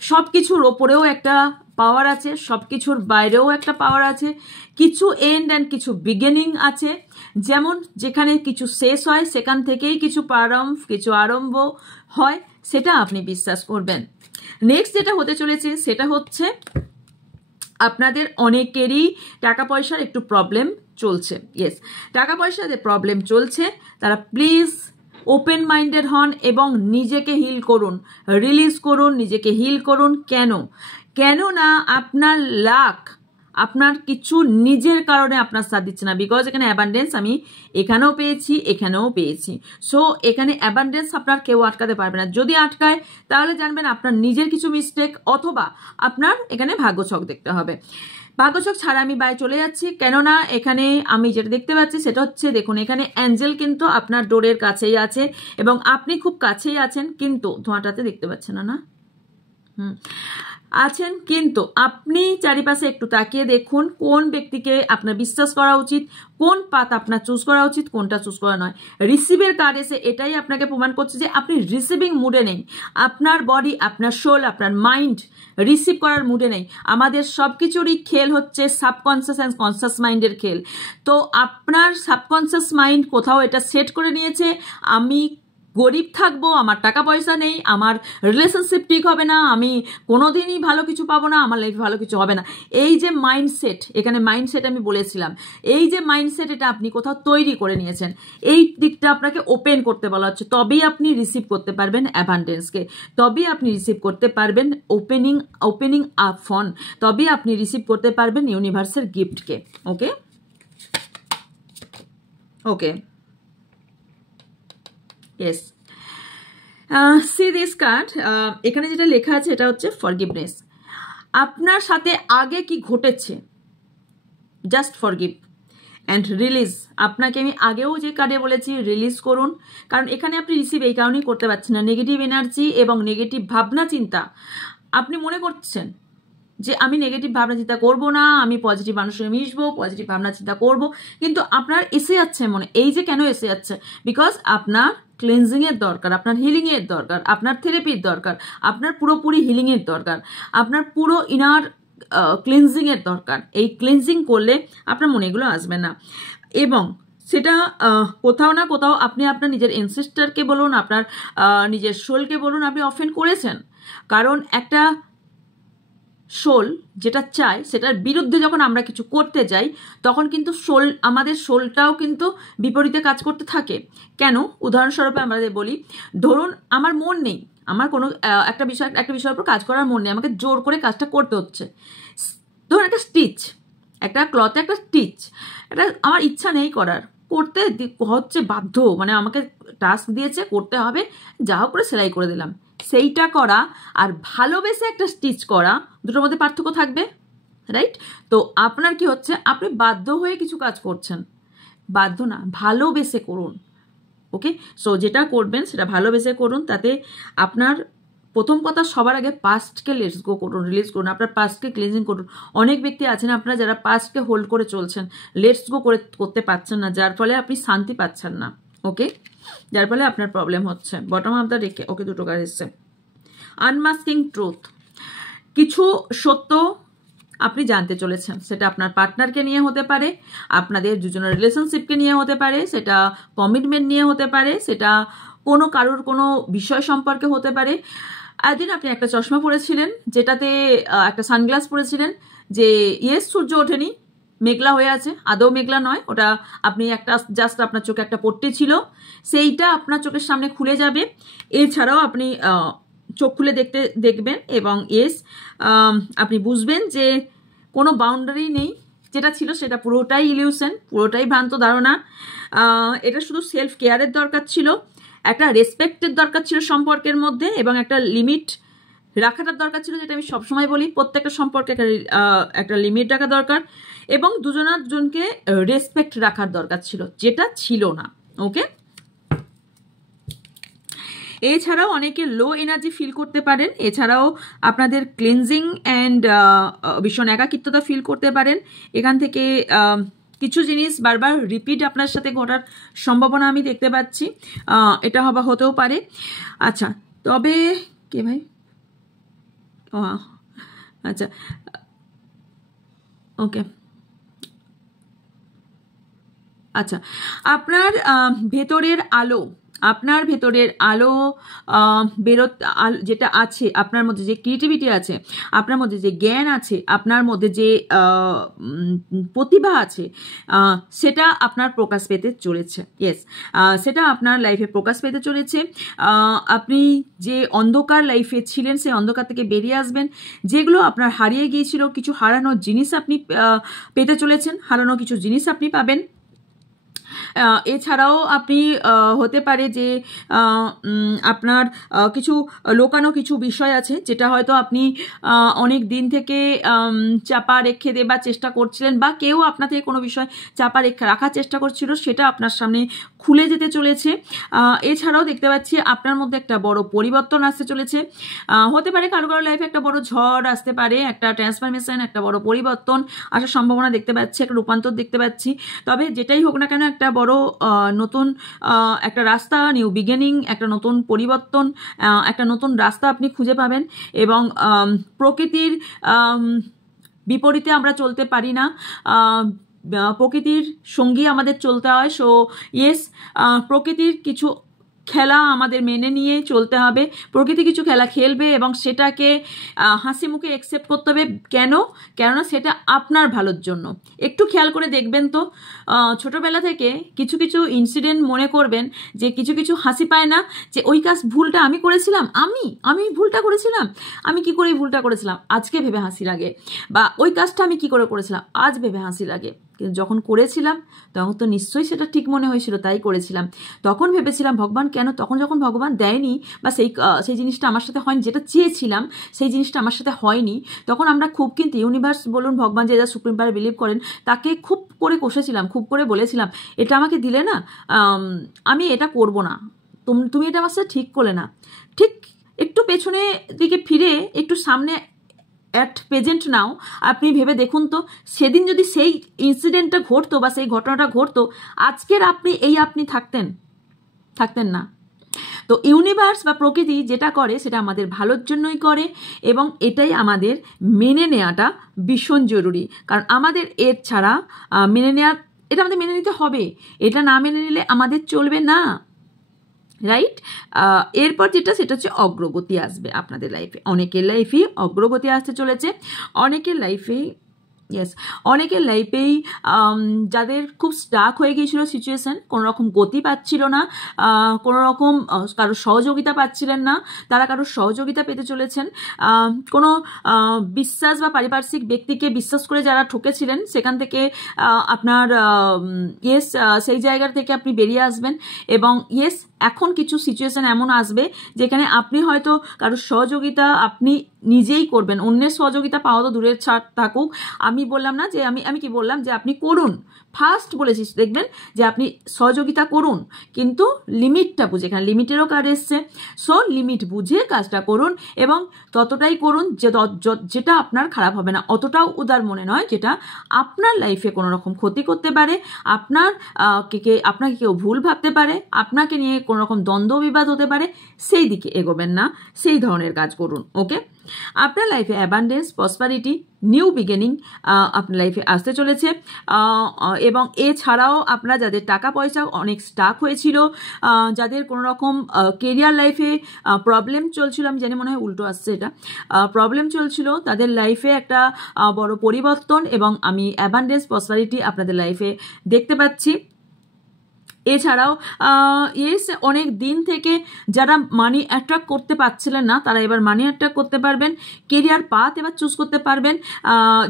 সব কিছুর ওপরেও একটা পাওয়ার আছে, সব কিছুর বাইরেও একটা পাওয়ার আছে, কিছু এন্ড অ্যান্ড কিছু বিগিনিং আছে। যেমন যেখানে কিছু শেষ হয় সেখান থেকেই কিছু আরম্ভ হয়, সেটা আপনি বিশ্বাস করবেন। নেক্সট যেটা হতে চলেছে সেটা হচ্ছে আপনাদের অনেকেরই টাকা পয়সার একটু প্রবলেম চলছে। ইয়েস, টাকা পয়সার যে প্রবলেম চলছে, তারা প্লিজ ওপেন মাইন্ডেড হন এবং নিজেকে হিল করুন, রিলিজ করুন, নিজেকে হিল করুন। কেন না আপনার লাক, আপনার কিছু নিজের কারণে আপনার সাথ দিচ্ছে না। বিকজ এখানে অ্যাবান্ডেন্স আমি এখানেও পেয়েছি, এখানেও পেয়েছি। সো এখানে অ্যাবান্ডেন্স আপনার কেউ আটকাতে পারবে না। যদি আটকায় তাহলে জানবেন আপনার নিজের কিছু মিস্টেক, অথবা আপনার এখানে ভাগ্যছক দেখতে হবে। ভাগ্যছক ছাড়া আমি বাই চলে যাচ্ছি, কেননা এখানে আমি যেটা দেখতে পাচ্ছি সেটা হচ্ছে, দেখুন এখানে অ্যাঞ্জেল কিন্তু আপনার ডোরের কাছেই আছে এবং আপনি খুব কাছেই আছেন, কিন্তু ধোঁয়াটাতে দেখতে পাচ্ছেন না আছেন, কিন্তু আপনি চারিপাশে একটু তাকিয়ে দেখুন কোন ব্যক্তিকে আপনার বিশ্বাস করা উচিত, কোন পাথ আপনার চুজ করা উচিত, কোনটা চুজ করা নয়। রিসিভের কার্ড এসে এটাই আপনাকে প্রমাণ করছে যে আপনি রিসিভিং মুডে নেই। আপনার বডি, আপনার সোল, আপনার মাইন্ড রিসিভ করার মুডে নেই। আমাদের সবকিছুরই খেল হচ্ছে সাবকনসিয়াস অ্যান্ড কনসিয়াস মাইন্ডের খেল। তো আপনার সাবকনসিয়াস মাইন্ড কোথাও এটা সেট করে নিয়েছে, আমি গরিব থাকবো, আমার টাকা পয়সা নেই, আমার রিলেশনশিপ ঠিক হবে না, আমি কোনোদিনই ভালো কিছু পাবো না, আমার লাইফে ভালো কিছু হবে না। এই যে মাইন্ডসেট, এখানে মাইন্ডসেট আমি বলেছিলাম, এই যে মাইন্ডসেট, এটা আপনি কোথাও তৈরি করে নিয়েছেন। এই দিকটা আপনাকে ওপেন করতে বলা হচ্ছে, তবেই আপনি রিসিভ করতে পারবেন অ্যাবান্ডেন্সকে, তবেই আপনি রিসিভ করতে পারবেন ওপেনিং আপ ফন, তবেই আপনি রিসিভ করতে পারবেন ইউনিভার্সের গিফটকে। ওকে ওকে Yes. See this card. এখানে যেটা লেখা আছে এটা হচ্ছে ফরগিভনেস। আপনার সাথে আগে কি ঘটেছে, জাস্ট ফরগিভ অ্যান্ড রিলিজ। আপনাকে আমি আগেও যে কার্ডে বলেছি রিলিজ করুন, কারণ এখানে আপনি রিসিভ এই কারণেই করতে পারছেন না। নেগেটিভ এনার্জি এবং নেগেটিভ ভাবনা চিন্তা, আপনি মনে করছেন যে আমি নেগেটিভ ভাবনা চিন্তা করবো না, আমি পজিটিভ মানুষের মিশবো, পজিটিভ ভাবনা চিন্তা করবো, কিন্তু আপনার এসে যাচ্ছে মনে। এই যে কেন এসে যাচ্ছে, বিকজ আপনার ক্লিনজিং এর দরকার, আপনার হিলিং এর দরকার, আপনার থেরাপির দরকার, আপনার পুরোপুরি হিলিং এর দরকার, আপনার পুরো ইনার ক্লিনজিং এর দরকার। এই ক্লিনজিং করলে আপনার মনে এগুলো আসবে না, এবং সেটা কোথাও না কোথাও আপনি আপনার নিজের এনসেস্টারকে বলুন, আপনার নিজের সোলকে বলুন, আপনি অফেন্ড করেছেন। কারণ একটা সোল যেটা চায় সেটার বিরুদ্ধে যখন আমরা কিছু করতে যাই, তখন কিন্তু আমাদের সোলটাও কিন্তু বিপরীতে কাজ করতে থাকে। কেন? উদাহরণস্বরূপ আমাদের বলি, ধরুন আমার মন নেই, আমার কোনো একটা বিষয়ের উপর কাজ করার মন নেই, আমাকে জোর করে কাজটা করতে হচ্ছে। ধরুন একটা স্টিচ, একটা ক্লথে একটা স্টিচ, এটা আমার ইচ্ছা নেই করার, করতে হচ্ছে বাধ্য, মানে আমাকে টাস্ক দিয়েছে করতে হবে, যা হোক করে সেলাই করে দিলাম। সেইটা করা আর ভালোবেসে একটা স্টিচ করা, দুটোর মধ্যে পার্থক্য থাকবে, রাইট? তো আপনার কি হচ্ছে, আপনি বাধ্য হয়ে কিছু কাজ করছেন, বাধ্য না, ভালোবেসে করুন। ওকে, সো যেটা করবেন সেটা ভালোবেসে করুন। তাতে আপনার প্রথম কথা, সবার আগে পাস্টকে লেটস গো করুন, রিলিজ করুন, আপনার পাস্টকে ক্লিনজিং করুন। অনেক ব্যক্তি আছেন আপনারা যারা পাস্টকে হোল্ড করে চলছেন, লেটস গো করতে পারছেন না, যার ফলে আপনি শান্তি পাচ্ছেন না। ওকে, যার ফলে আপনার প্রবলেম হচ্ছে। বটম অফ দ্য ডেকে ওকে দুটো কাজ এসছে। আনমাস্কিং ট্রুথ, কিছু সত্য আপনি জানতে চলেছেন, সেটা আপনার পার্টনারকে নিয়ে হতে পারে, আপনাদের দুজনের রিলেশনশিপকে নিয়ে হতে পারে, সেটা কমিটমেন্ট নিয়ে হতে পারে, সেটা কোনো কারোর কোনো বিষয় সম্পর্কে হতে পারে। একদিন আপনি একটা চশমা পরেছিলেন, যেটাতে একটা সানগ্লাস পরেছিলেন, যে ইয়েস সূর্য ওঠেনি, মেঘলা হয়ে আছে, আদৌ মেঘলা নয়, ওটা আপনি একটা জাস্ট আপনার চোখে একটা পট্টি ছিল, সেইটা আপনার চোখের সামনে খুলে যাবে। এছাড়াও আপনি চোখ খুলে দেখবেন এবং আপনি বুঝবেন যে কোনো বাউন্ডারি নেই, যেটা ছিল সেটা পুরোটাই ইলিউশন, পুরোটাই ভ্রান্ত ধারণা। এটা শুধু সেলফ কেয়ারের দরকার ছিল, একটা রেসপেক্টের দরকার ছিল সম্পর্কের মধ্যে, এবং একটা লিমিট রাখাটার দরকার ছিল, যেটা আমি সবসময় বলি, প্রত্যেকটা সম্পর্কে একটা লিমিট রাখা দরকার, এবং দুজনকে রেসপেক্ট রাখার দরকার ছিল, যেটা ছিল না। ওকে, এছাড়াও অনেকে লো এনার্জি ফিল করতে পারেন, এছাড়াও আপনাদের ক্লিনজিং অ্যান্ড ভীষণ একাকিত্বতা ফিল করতে পারেন। এখান থেকে কিছু জিনিস বারবার রিপিট আপনার সাথে ঘটার সম্ভাবনা আমি দেখতে পাচ্ছি, এটা হতেও পারে। আচ্ছা, তবে কে ভাই, আচ্ছা ওকে, আচ্ছা, আপনার ভেতরের আলো, আপনার ভেতরের আলো যেটা আছে, আপনার মধ্যে যে ক্রিয়েটিভিটি আছে, আপনার মধ্যে যে জ্ঞান আছে, আপনার মধ্যে যে প্রতিভা আছে, সেটা আপনার প্রকাশ পেতে চলেছে। ইয়েস, সেটা আপনার লাইফে প্রকাশ পেতে চলেছে। আপনি যে অন্ধকার লাইফে ছিলেন সেই অন্ধকার থেকে বেরিয়ে আসবেন। যেগুলো আপনার হারিয়ে গিয়েছিল, কিছু হারানোর জিনিস আপনি পেতে চলেছেন, হারানো কিছু জিনিস আপনি পাবেন। এছাড়াও আপনি হতে পারে যে আপনার কিছু লোকানো কিছু বিষয় আছে যেটা হয়তো আপনি অনেক দিন থেকে চাপা রেখে দেবার চেষ্টা করছিলেন, বা কেউ আপনার থেকে কোনো বিষয় চাপা রাখার চেষ্টা করছিল, সেটা আপনার সামনে খুলে যেতে চলেছে। এছাড়াও দেখতে পাচ্ছি আপনার মধ্যে একটা বড় পরিবর্তন আসতে চলেছে। হতে পারে কারো কারো লাইফে একটা বড় ঝড় আসতে পারে, একটা ট্রান্সফরমেশন, একটা বড় পরিবর্তন আসার সম্ভাবনা দেখতে পাচ্ছি, একটা রূপান্তর দেখতে পাচ্ছি। তবে যেটাই হোক না কেন, একটা বড় নতুন একটা রাস্তা, নিউ বিগিনিং, একটা নতুন পরিবর্তন, একটা নতুন রাস্তা আপনি খুঁজে পাবেন। এবং প্রকৃতির বিপরীতে আমরা চলতে পারি না, প্রকৃতির সঙ্গী আমাদের চলতে হয়। সো ইয়েস, প্রকৃতির কিছু খেলা আমাদের মেনে নিয়ে চলতে হবে। প্রকৃতি কিছু খেলা খেলবে এবং সেটাকে হাসি মুখে অ্যাকসেপ্ট করতে হবে। কেননা সেটা আপনার ভালোর জন্য। একটু খেয়াল করে দেখবেন তো, ছোটবেলা থেকে কিছু কিছু ইনসিডেন্ট মনে করবেন যে কিছু কিছু হাসি পায় না, যে ওই ভুলটা আমি করেছিলাম, আমি ভুলটা করেছিলাম, আমি কি করে ভুলটা করেছিলাম আজকে ভেবে হাসি লাগে, বা ওই কাজটা আমি কি করে করেছিলাম আজ ভেবে হাসি লাগে। কিন্তু যখন করেছিলাম তখন তো নিশ্চয়ই সেটা ঠিক মনে হয়েছিল, তাই করেছিলাম। তখন ভেবেছিলাম ভগবান কেন, তখন যখন ভগবান দেয়নি বা সেই জিনিসটা আমার সাথে হয়নি, যেটা চেয়েছিলাম সেই জিনিসটা আমার সাথে হয়নি, তখন আমরা খুব, কিন্তু ইউনিভার্স বলুন, ভগবান যে যা সুপ্রিম পাওয়ারে বিলিভ করেন, তাকে খুব করে কষেছিলাম, খুব করে বলেছিলাম এটা আমাকে দিলে না, আমি এটা করব না, তুমি এটা আমার সাথে ঠিক করলে না। ঠিক একটু পেছনে দিকে ফিরে একটু সামনে অ্যাট প্রেজেন্ট নাও আপনি ভেবে দেখুন তো, সেদিন যদি সেই ইনসিডেন্টটা ঘটতো বা সেই ঘটনাটা ঘটতো, আজকের আপনি থাকতেন না। তো ইউনিভার্স বা প্রকৃতি যেটা করে সেটা আমাদের ভালোর জন্যই করে, এবং এটাই আমাদের মেনে নেওয়াটা ভীষণ জরুরি। কারণ আমাদের এর ছাড়া এটা আমাদের মেনে নিতে হবে, এটা না মেনে নিলে আমাদের চলবে না, রাইট? এরপর সেটা হচ্ছে অগ্রগতি আসবে আপনাদের লাইফে। অনেকের লাইফেই অগ্রগতি আসতে চলেছে, অনেকের লাইফেই যাদের খুব স্টাক হয়ে গিয়েছিল সিচুয়েশন, কোনো রকম গতি পাচ্ছিল না, কোনো রকম কারোর সহযোগিতা পাচ্ছিলেন না, তারা কারোর সহযোগিতা পেতে চলেছেন। কোনো বিশ্বাস বা পারিপার্শ্বিক ব্যক্তিকে বিশ্বাস করে যারা ঠকেছিলেন, সেখান থেকে আপনার সেই জায়গা থেকে আপনি বেরিয়ে আসবেন। এবং এখন কিছু সিচুয়েশন এমন আসবে যেখানে আপনি হয়তো কারোর সহযোগিতা আপনি নিজেই করবেন। অন্যের সহযোগিতা পাওয়া তো দূরের থাকুক, আমি বললাম না যে আমি কি বললাম যে আপনি করুন, ফার্স্ট বলেছিস দেখবেন যে আপনি সহযোগিতা করুন, কিন্তু লিমিটটা বুঝে, এখানে লিমিটেরও কাজ এসছে। সো লিমিট বুঝে কাজটা করুন, এবং ততটাই করুন যেটা আপনার খারাপ হবে না, অতটাও উদার মনে নয় যেটা আপনার লাইফে কোনো রকম ক্ষতি করতে পারে, আপনাকে কেউ ভুল ভাবতে পারে, আপনাকে নিয়ে কোনো রকম দ্বন্দ্ব বিবাদ হতে পারে, সেই দিকে এগোবেন না, সেই ধরনের কাজ করুন। ওকে, আপনার লাইফে অ্যাবান্ডেন্স, প্রসপারিটি, নিউ বিগিনিং আপনার লাইফে আসতে চলেছে। এবং এছাড়াও আপনারা যাদের টাকা পয়সা অনেক স্টাক হয়েছিল, যাদের কোনো রকম কেরিয়ার লাইফে প্রবলেম চলছিল, আমি জানি মনে হয় উল্টো আসছে, এটা প্রবলেম চলছিল, তাদের লাইফে একটা বড় পরিবর্তন এবং আমি অ্যাবান্ডেন্স, প্রসপারিটি আপনাদের লাইফে দেখতে পাচ্ছি। এছাড়াও অনেক দিন থেকে যারা মানি অ্যাট্রাক্ট করতে পারছিলেন না, তারা এবার মানি অ্যাট্রাক্ট করতে পারবেন, কেরিয়ার পাথ এবার চুজ করতে পারবেন।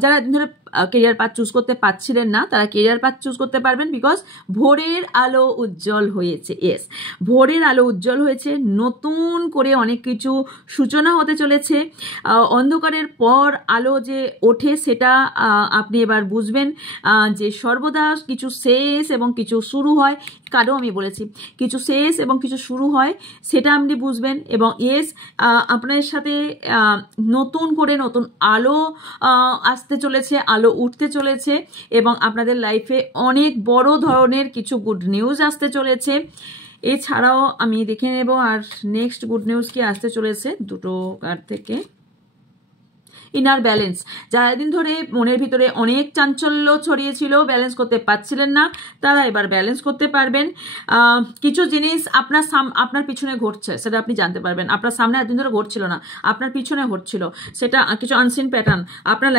যারা ধরে কেরিয়ার পাথ চুজ করতে পারছিলেন না, তারা কেরিয়ার পাথ চুজ করতে পারবেন, বিকজ ভোরের আলো উজ্জ্বল হয়েছে। ভোরের আলো উজ্জ্বল হয়েছে, নতুন করে অনেক কিছু সূচনা হতে চলেছে। অন্ধকারের পর আলো যে ওঠে সেটা আপনি এবার বুঝবেন, যে সর্বদা কিছু শেষ এবং কিছু শুরু হয়। কারো আমি বলেছি কিছু শেষ এবং কিছু শুরু হয়, সেটা আপনি বুঝবেন। এবং আপনার সাথে নতুন করে নতুন আলো আসতে চলেছে, আলো উঠতে চলেছে, এবং আপনাদের লাইফে অনেক বড় ধরনের কিছু গুড নিউজ আসতে চলেছে। এছাড়াও আমি দেখে নেব আর নেক্সট গুড নিউজ কি আসতে চলেছে দুটো কার্ড থেকে। Inner balance. যারা এদিন ধরে মনের ভিতরে অনেক চাঞ্চল্য ছড়িয়েছিল, ব্যালেন্স করতে পারছিলেন না, তারা এবার ব্যালেন্স করতে পারবেন। কিছু জিনিস আপনার পিছনে ঘটছে, সেটা আপনি জানতে পারবেন। আপনার সামনে এতদিন ধরে ঘটছিল না, আপনার পিছনে ঘটছিল, সেটা কিছু আনসিন প্যাটার্ন আপনার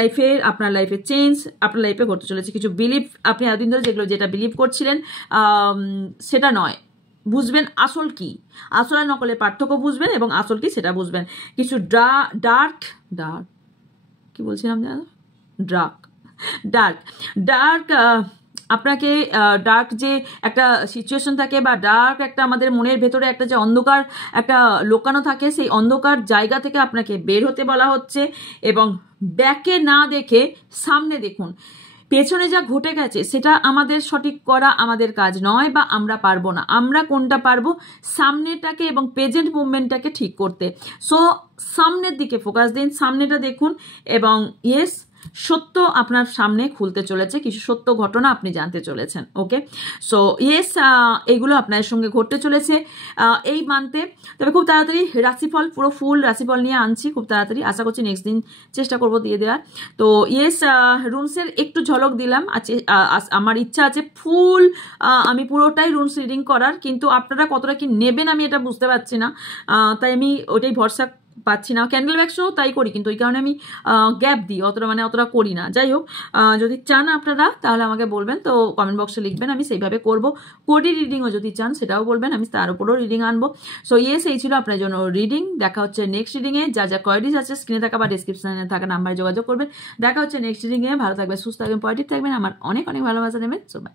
লাইফে চেঞ্জ আপনার লাইফে ঘটতে চলেছে। কিছু বিলিভ আপনি এতদিন ধরে যেটা বিলিভ করছিলেন সেটা নয়, বুঝবেন আসল কি, আসল আর নকলের পার্থক্য বুঝবেন এবং আসল কি সেটা বুঝবেন। কিছু ডার্ক কি বলছিলাম ডার্ক আপনাকে ডার্ক যে একটা সিচুয়েশন থাকে বা ডার্ক একটা আমাদের মনের ভেতরে একটা যে অন্ধকার একটা লোকানো থাকে, সেই অন্ধকার জায়গা থেকে আপনাকে বের হতে বলা হচ্ছে এবং ব্যাকে না দেখে সামনে দেখুন। পেছনে যা ঘটে গেছে সেটা আমাদের সঠিক করা আমাদের কাজ নয় বা আমরা পারবো না। আমরা কোনটা পারবো? সামনেটাকে এবং প্রেজেন্ট মুভমেন্টটাকে ঠিক করতে। সো সামনের দিকে ফোকাস দিন, সামনেটা দেখুন এবং ইয়েস, সত্য আপনার সামনে খুলতে চলেছে, কিছু সত্য ঘটনা আপনি জানতে চলেছেন। ওকে, সো ইয়েস, এগুলো আপনার সঙ্গে ঘটতে চলেছে এই মান্থে। তবে খুব তাড়াতাড়ি রাশিফল, পুরো ফুল রাশিফল নিয়ে আনছি খুব তাড়াতাড়ি, আশা করছি নেক্সট দিন চেষ্টা করবো দিয়ে দেওয়ার। তো ইয়েস, রুনসের একটু ঝলক দিলাম, আমার ইচ্ছা আছে ফুল আমি পুরোটাই রুনস রিডিং করার, কিন্তু আপনারা কতটা কি নেবেন আমি এটা বুঝতে পারছি না, তাই আমি ওটাই ভরসা পাচ্ছি না। ক্যান্ডেল ব্যাক্সও তাই করি, কিন্তু ওই কারণে আমি গ্যাপ দিই, অতটা করি না। যাই হোক, যদি চান আপনারা তাহলে আমাকে বলবেন, তো কমেন্ট বক্সে লিখবেন, আমি সেইভাবে করব। কোডি রিডিংও যদি চান সেটাও বলবেন, আমি তার উপরেও রিডিং আনবো। সো ইয়েস, এই ছিল আপনার জন্য রিডিং। দেখা হচ্ছে নেক্সট রিডিংয়ে। যা কোয়ারিজ আছে স্ক্রিনে থাকা বা ডিসক্রিপশনে থাকা নাম্বারে যোগাযোগ করবেন। দেখা হচ্ছে নেক্সট রিডিংয়ে। ভালো থাকবেন, সুস্থ থাকবেন, পজিটিভ থাকবেন, আমার অনেক অনেক ভালোবাসা নেবেন। So by.